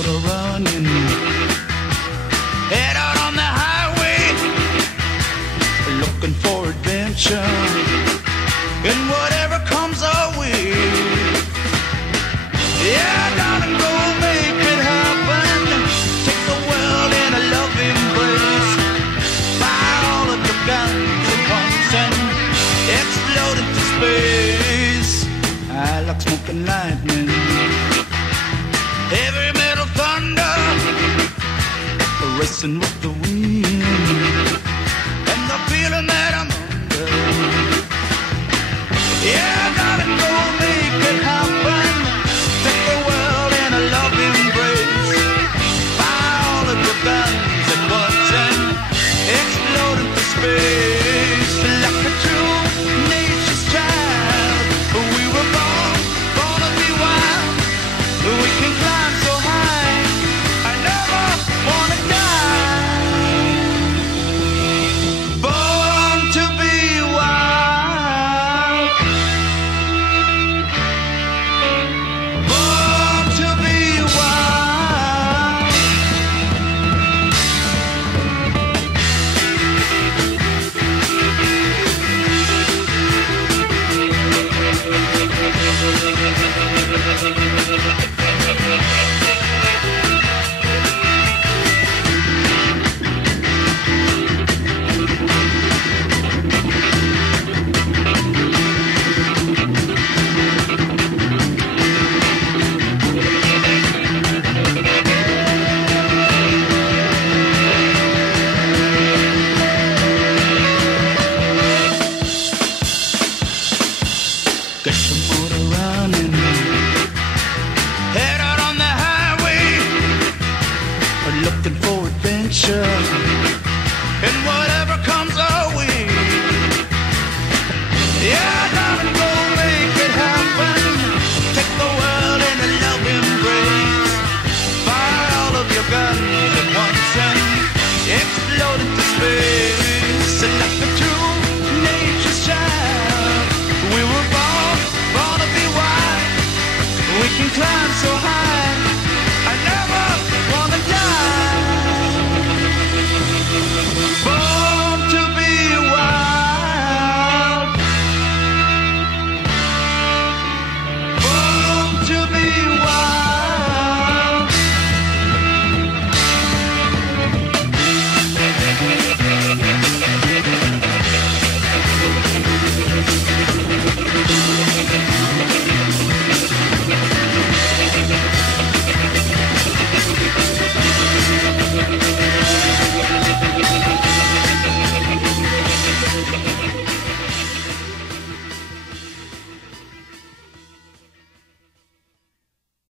motor running. Head out on the highway, looking for adventure. And whatever comes our way, yeah, darling, go make it happen. Take the world in a love embrace. Fire all of the guns at once and explode into space. I like smoke and lightning, heavy metal thunder, racing with the wind, and the feeling that I'm under. Yeah, gotta go make it happen. Take the world in a love embrace. Fire all of your guns at once and explode into space. Like a true nature's child, we were born to be wild. We can climb so high, I never wanna die. Born to be wild. Born to be wild. Get your motor running. Head out on the highway, looking for adventure. And whatever